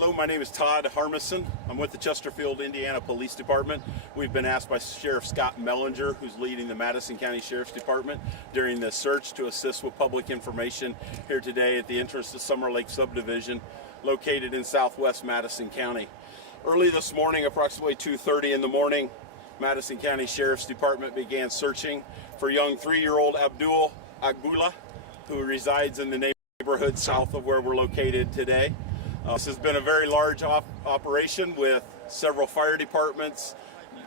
Hello, my name is Todd Harmison. I'm with the Chesterfield, Indiana Police Department. We've been asked by Sheriff Scott Mellinger, who's leading the Madison County Sheriff's Department, during the search to assist with public information here today at the entrance to Summer Lake Subdivision, located in southwest Madison County. Early this morning, approximately 2:30 in the morning, Madison County Sheriff's Department began searching for young 3-year-old Abdul Agbula, who resides in the neighborhood south of where we're located today. This has been a very large operation with several fire departments,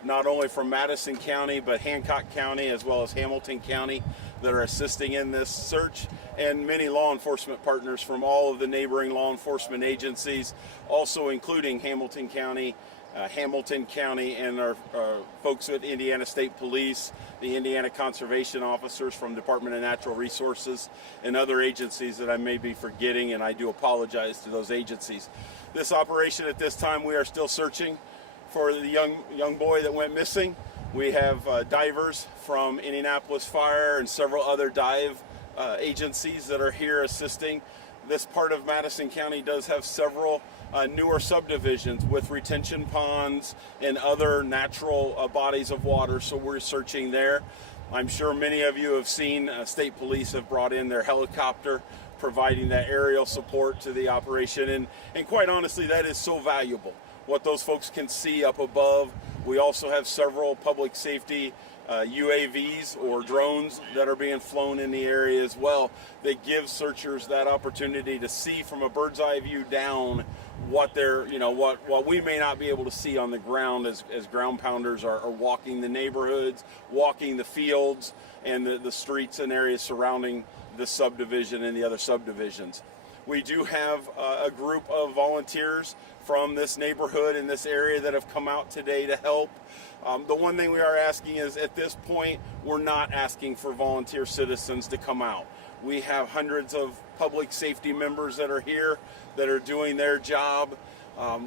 not only from Madison County, but Hancock County as well as Hamilton County, that are assisting in this search, and many law enforcement partners from all of the neighboring law enforcement agencies, also including Hamilton County, and our folks at Indiana State Police, the Indiana Conservation Officers from Department of Natural Resources, and other agencies that I may be forgetting, and I do apologize to those agencies. This operation at this time, we are still searching for the young boy that went missing. We have divers from Indianapolis Fire and several other dive agencies that are here assisting. This part of Madison County does have several newer subdivisions with retention ponds and other natural bodies of water, so we're searching there. I'm sure many of you have seen state police have brought in their helicopter, providing that aerial support to the operation, and quite honestly, that is so valuable, what those folks can see up above. We also have several public safety UAVs or drones that are being flown in the area as well, that give searchers that opportunity to see from a bird's eye view down what they're, what we may not be able to see on the ground as ground pounders are walking the neighborhoods, walking the fields and the streets and areas surrounding the subdivision and the other subdivisions. We do have a group of volunteers from this neighborhood in this area that have come out today to help. The one thing we are asking is, at this point, we're not asking for volunteer citizens to come out. We have hundreds of public safety members that are here that are doing their job.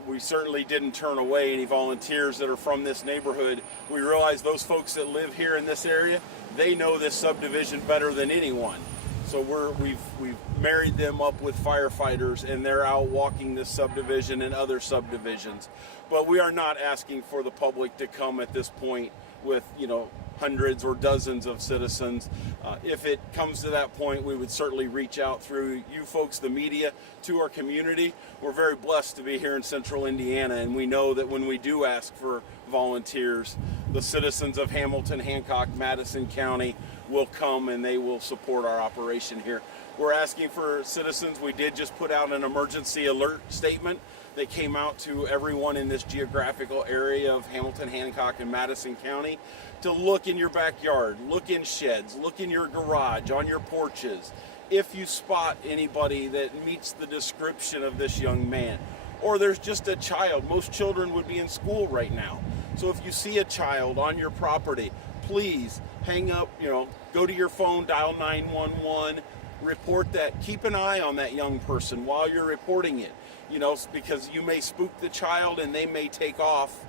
We certainly didn't turn away any volunteers that are from this neighborhood. We realize those folks that live here in this area, they know this subdivision better than anyone. So we've married them up with firefighters, and they're out walking this subdivision and other subdivisions. But we are not asking for the public to come at this point with, hundreds or dozens of citizens. If it comes to that point, we would certainly reach out through you folks, the media, to our community. We're very blessed to be here in central Indiana, and we know that when we do ask for volunteers, the citizens of Hamilton, Hancock, Madison County will come and they will support our operation here. We're asking for citizens. We did just put out an emergency alert statement that came out to everyone in this geographical area of Hamilton, Hancock, and Madison County to look in your backyard, look in sheds, look in your garage, on your porches. If you spot anybody that meets the description of this young man, or there's just a child, most children would be in school right now. So if you see a child on your property, please hang up, go to your phone, dial 911, report that. Keep an eye on that young person while you're reporting it, because you may spook the child and they may take off,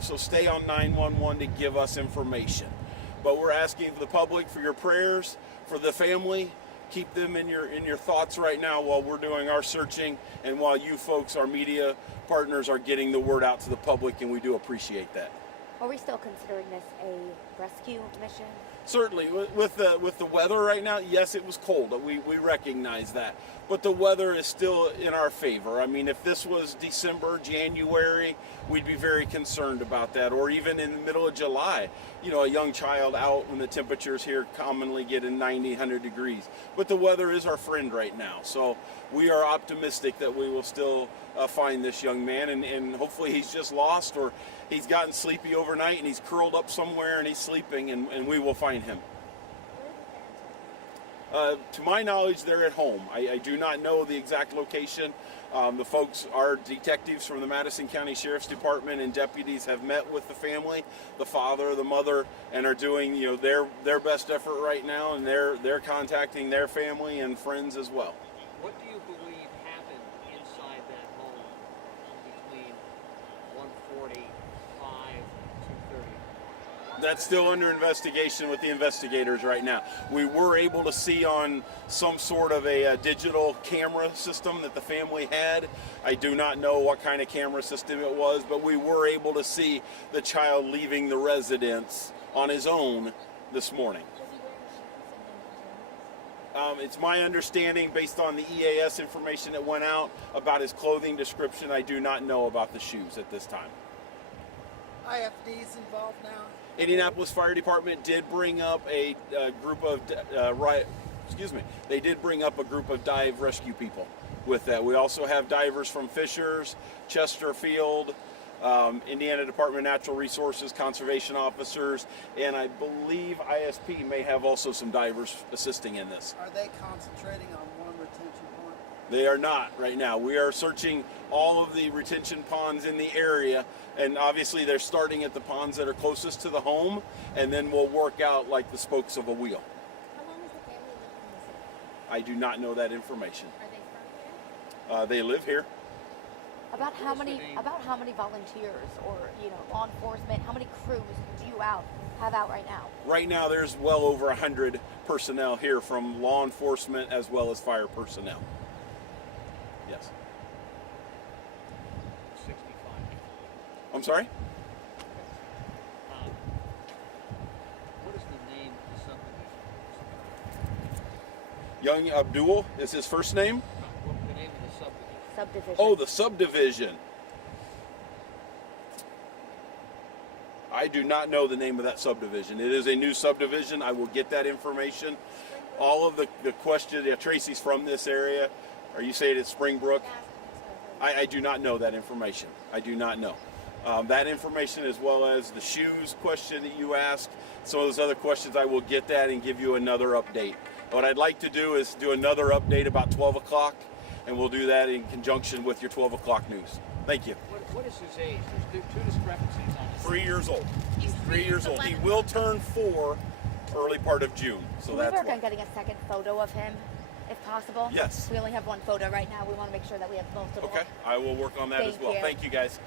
so stay on 911 to give us information. But we're asking the public for your prayers, for the family. Keep them in your thoughts right now while we're doing our searching, and while you folks, our media partners, are getting the word out to the public, and we do appreciate that. Are we still considering this a rescue mission? Certainly, with the weather right now, yes, it was cold. We recognize that, but the weather is still in our favor. I mean, if this was December, January, we'd be very concerned about that, or even in the middle of July. A young child out when the temperatures here commonly get in 90, 100 degrees. But the weather is our friend right now, so we are optimistic that we will still find this young man, and hopefully he's just lost, or he's gotten sleepy overnight and he's curled up somewhere and he's sleeping, and we will find him. To my knowledge, they're at home. I do not know the exact location. The folks, our detectives from the Madison County Sheriff's Department and deputies, have met with the family, the father, the mother, and are doing their best effort right now, and they're contacting their family and friends as well. What do you believe happened inside that home between 1:45 and 2:30? That's still under investigation with the investigators right now. We were able to see on some sort of a digital camera system that the family had. I do not know what kind of camera system it was, but we were able to see the child leaving the residence on his own this morning. It's my understanding, based on the EAS information that went out about his clothing description, I do not know about the shoes at this time. IFD's involved now. Indianapolis Fire Department did bring up a group of They did bring up a group of dive rescue people with that. We also have divers from Fishers, Chesterfield, Indiana Department of Natural Resources, conservation officers, and I believe ISP may have also some divers assisting in this. Are they concentrating on one retention pond? They are not right now. We are searching all of the retention ponds in the area, and obviously they're starting at the ponds that are closest to the home, and then we'll work out like the spokes of a wheel. How long has the family lived in this area? I do not know that information. Are they from here? They live here. About What how is the many name? volunteers or law enforcement, how many crews do you have out right now? Right now there's well over 100 personnel here, from law enforcement as well as fire personnel. Yes. 65. I'm sorry? What is the name of the subdivision? Young Abdul is his first name. What's the name of the subdivision? Subdivision. Oh, the subdivision. I do not know the name of that subdivision. It is a new subdivision. I will get that information. All of the question, yeah, Tracy's from this area. Are you saying it's Springbrook? I do not know that information. I do not know. That information, as well as the shoes question that you asked, some of those other questions, I will get that and give you another update. What I'd like to do is do another update about 12 o'clock, and we'll do that in conjunction with your 12 o'clock news. Thank you. What is his age? There's two discrepancies on this. 3 years old. He's 3 years old. He will turn 4 early part of June. So Can we that's work on why. getting a second photo of him, if possible? Yes. We only have one photo right now. We want to make sure that we have multiple. Okay, I will work on that as Thank well. you. Thank you, guys.